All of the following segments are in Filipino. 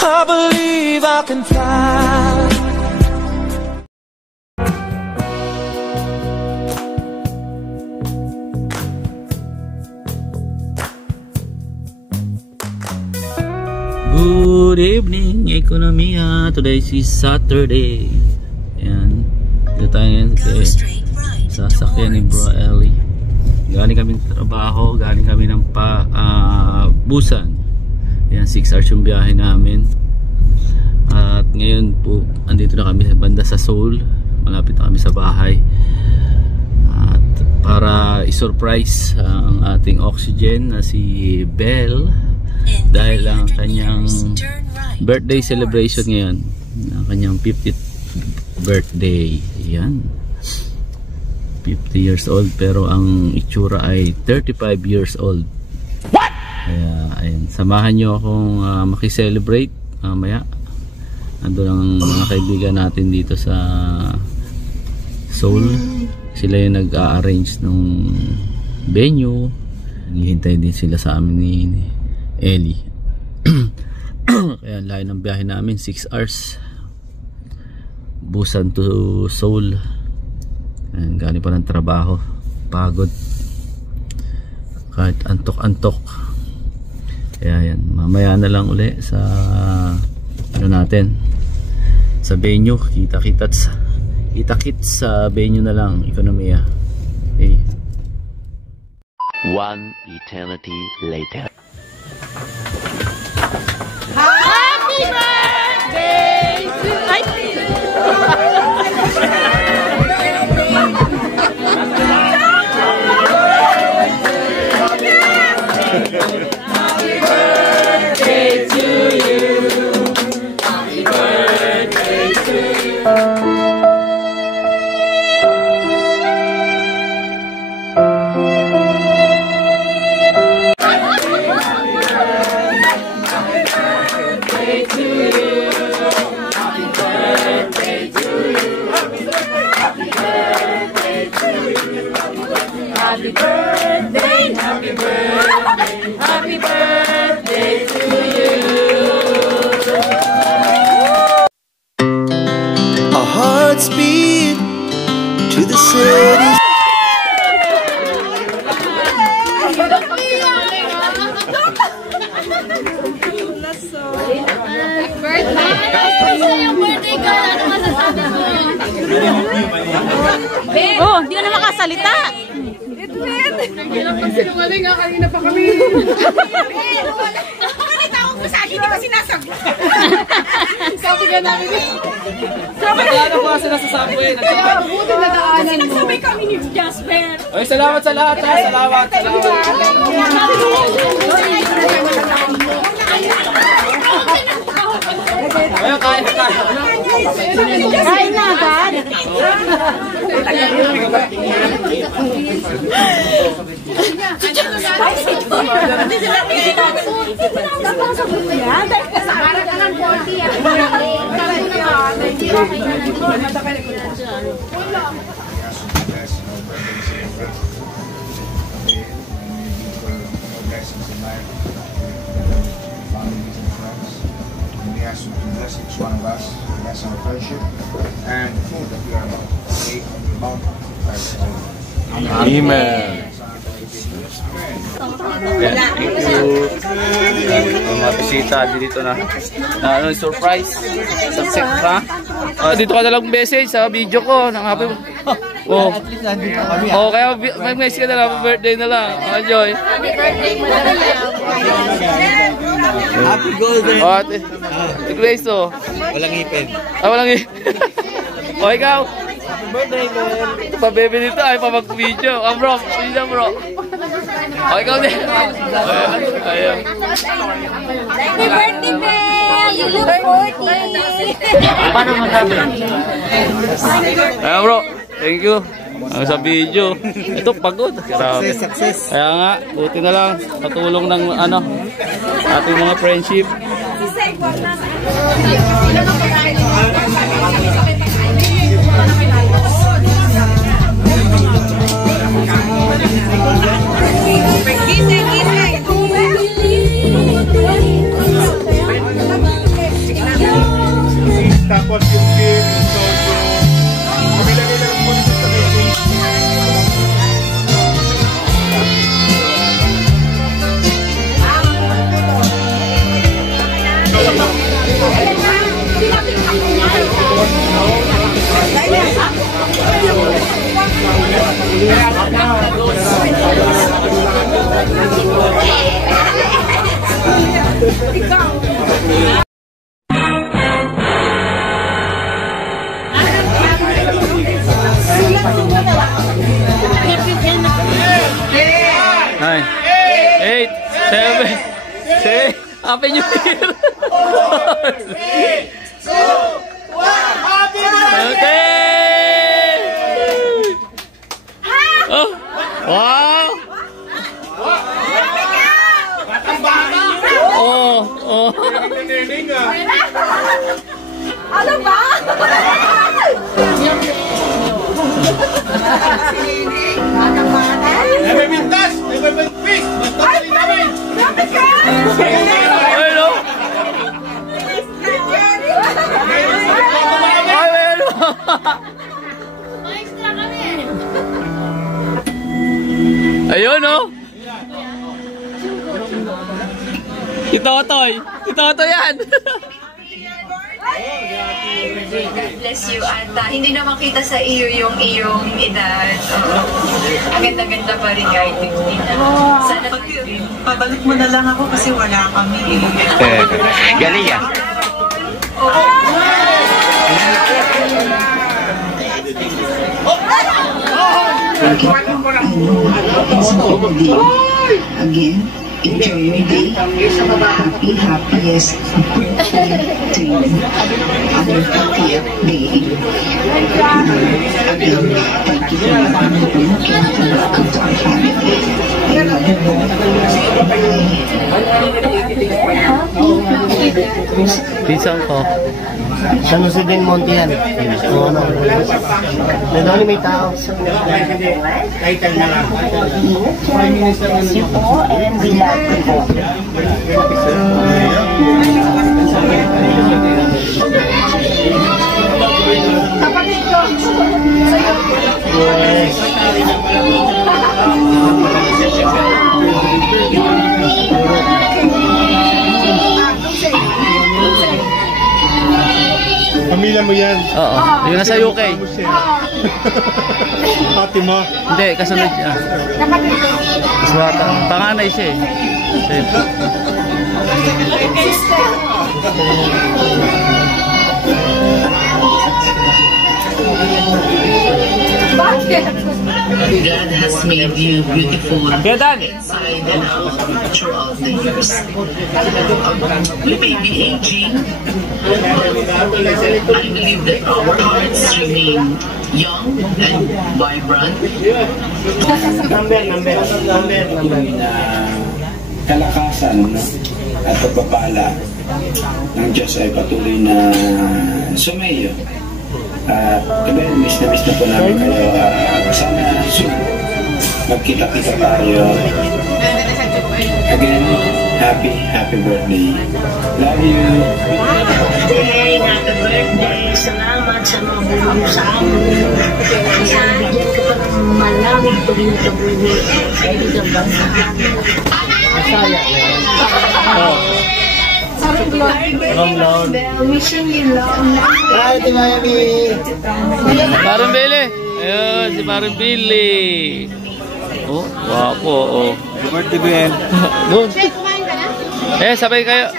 I believe I can fly. Good evening, ekonomiya. Today is Saturday. Ayan. Dito tayo ngayon sa sasakyan ni Bro Ellie. Galing kami ng trabaho, galing kami ng Busan. Ayan, 6 hours yung biyahe namin. At ngayon po, andito na kami sa banda sa Seoul. Malapit na kami sa bahay. At para i-surprise ang ating oxygen na si Belle, dahil ang kanyang birthday celebration ngayon, ang kanyang 50th birthday. Ayan, 50 years old pero ang itsura ay 35 years old. What? Kaya ayun, samahan nyo akong makiselebrate mamaya. Ando lang mga kaibigan natin dito sa Seoul. Sila yung nag-a-arrange ng venue. Naghihintay din sila sa amin ni Ellie. Kaya layo ng biyahe namin, 6 hours Busan to Seoul. Ayan, galing pa ng trabaho, pagod kahit antok-antok. Kaya yan, mamaya na lang uli sa ano natin, sa venue. Kita-kits sa venue na lang, ekonomiya. Okay. One eternity later. Happy birthday to Happy birthday to you. Happy birthday to you. Happy birthday, happy birthday, happy birthday to you. Our hearts beat to the city. Oh, hindi ka na makasalita. Sinungaling nga, kanina pa kami. Kanita ako pa sa akin, di ba sinasagot? Sabi ka namin. Sabi na po sila sa subway. Kaya buti nadaanan mo. Nagsabay kami ni Jasper. Ay, salamat sa lahat. Salamat. Ayun, kain. Kain na agad. We ask you to bless each one of us, bless our friendship, and the food that we are about to take on the mount of Christ. Amen. Thank you. Mga bisita dito na ano, surprise sa ha? Dito ka na lang message sa video ko ng happy. Oh, at least nandito kami. Oh, kaya may message ka na lang, happy birthday na lang. Enjoy. Happy birthday mo na Happy golden. Oh, ate Grace, oh. Walang ipin. Walang ipin. Oh, ikaw. Happy birthday, man. Pa-baby dito ay pa mag-video. Bro, video bro. Oh, ikaw din. Ayun. Happy birthday, Belle! You look 40! Paano masabi? Ayun bro, thank you. Ang sa video. Ito pagod. Success. Kaya nga, buti na lang patulong ng ano ating mga friendship. Nine, 8, 7, 6. Happy New Year! 3, 2, 1, Happy New Year! Oh! Wow! Oh! Oh! Ano ba? May mintas! May pagpis! Ay, Ano? Ayun, oh! Itotoy! Itotoy yan! God bless you at hindi na makita sa iyo yung iyong edad. Ang ganda-ganda pa rin kahit 15 na. Sana pabalik mo na lang ako kasi wala kami. Galing yan. Again, enjoy your day. Happy, happiest birthday to you on your 50th day. Again, thank you for loving me and welcome to our family. I love you both. Pinsang ko. San Jose del Monte yan. O ano. Doon may tao. Title na lang. Bless you all and we love you all. Kapatid ko. Pamilya mo yan. Oo. Yung nasa UK. Ate mo. Hindi, kasunod siya. Swata. Panganay siya eh. God has made you beautiful Gadan! inside and out throughout the years. We may be aging, but I believe that our hearts remain young and vibrant. Number. Kalakasan at pagpapala ng Diyos ay patuloy na sumayo. At miss na po namin kayo. Sana soon magkita-kita tayo. Again, happy birthday. Love you. Happy birthday! Salamat sa mga bulong sa amin. Bigyan ko pa ng malamig pag nakabuhay sa ibang bansa. Wishing you long life. Hi, Ate Miami. Parang Billy! Ayun, si Parang Billy! Oh, wapo, oh. Birthday ko yan. Doon. Eh, sabay kayo.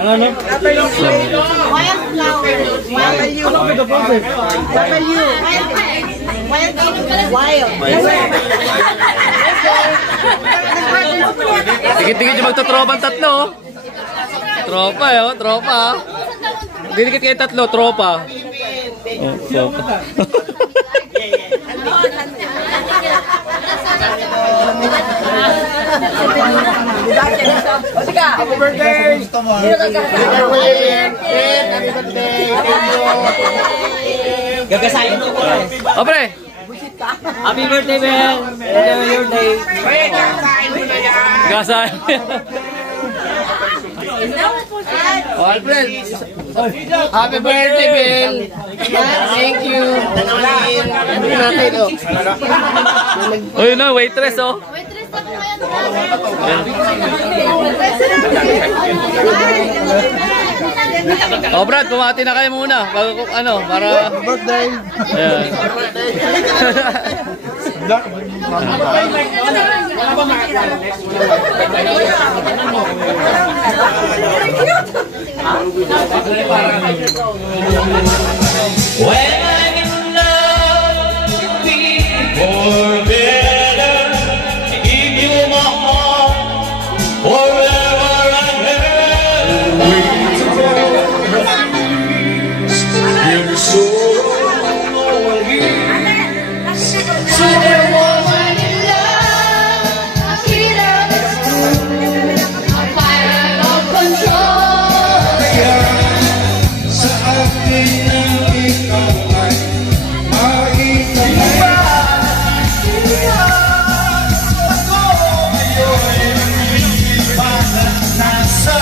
Ano? Tigit-tigit yung magtotropang tatlo. Tropa eh, oh, tropa. Didikit kayo tatlo, tropa. Oh, tropa. Happy birthday! Happy birthday! Gagasahin ko po. O pre! Happy birthday, Ben! Enjoy your day. Gagasahin. Oh, Alfred! Happy birthday, Bill! Thank you! Ano natin, oh? O yun na, waitress, oh. Oh Brad, pumati na kayo muna bago ano, para Birthday! ayan. When I'm in love with people better, give you my heart forever and ever. You're so lonely. So there was an in love, a freedom, a fire of control. Sa akin ang ikaw ay makikita. Ako ngayon parang nasa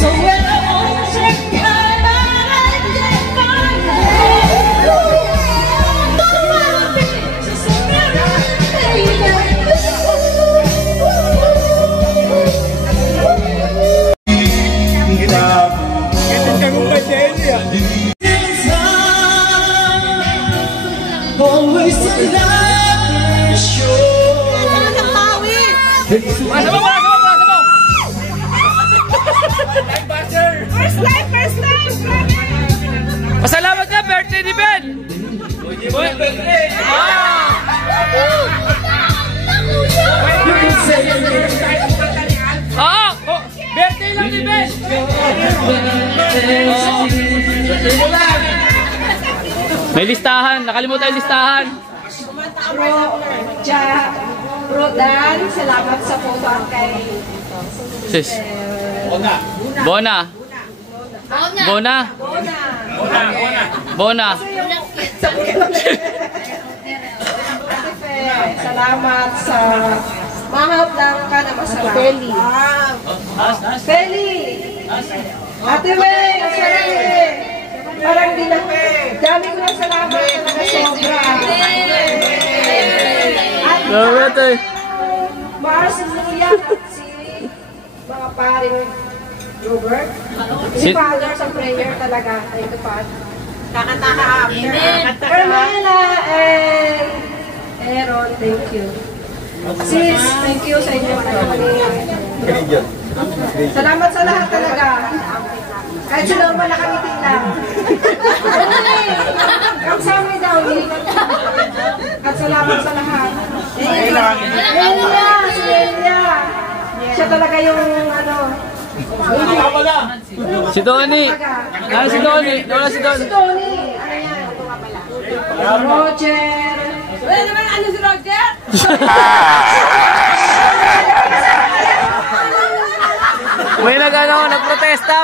so when I want to come out, I find always a love show. Pasalamat ka, birthday ni Ben! Birthday! Ah! Oh, birthday lang ni Ben! May listahan, nakalimutan yung listahan. Rodan, salamat sa photo at kay Sis. Bona. salamat sa mahaplang ka na masarap. Feli. Ate May, parang di na. Dami ko ng salamat talaga sobra. Mars, Luya, at si mga paring Robert. Si Father sa prayer talaga. Thank you, Father. Kakanta ka after. Carmela and Aaron, thank you. Sis, thank you sa inyo. Salamat sa lahat talaga. Kahit si Norma nakangiti lang. Kamsami daw. At salamat sa lahat. Elia. Siya talaga yung ano. Si Tony. Si Tony. Si Tony. Ano yan? Roger. Wala naman ano si Roger? May nagprotesta.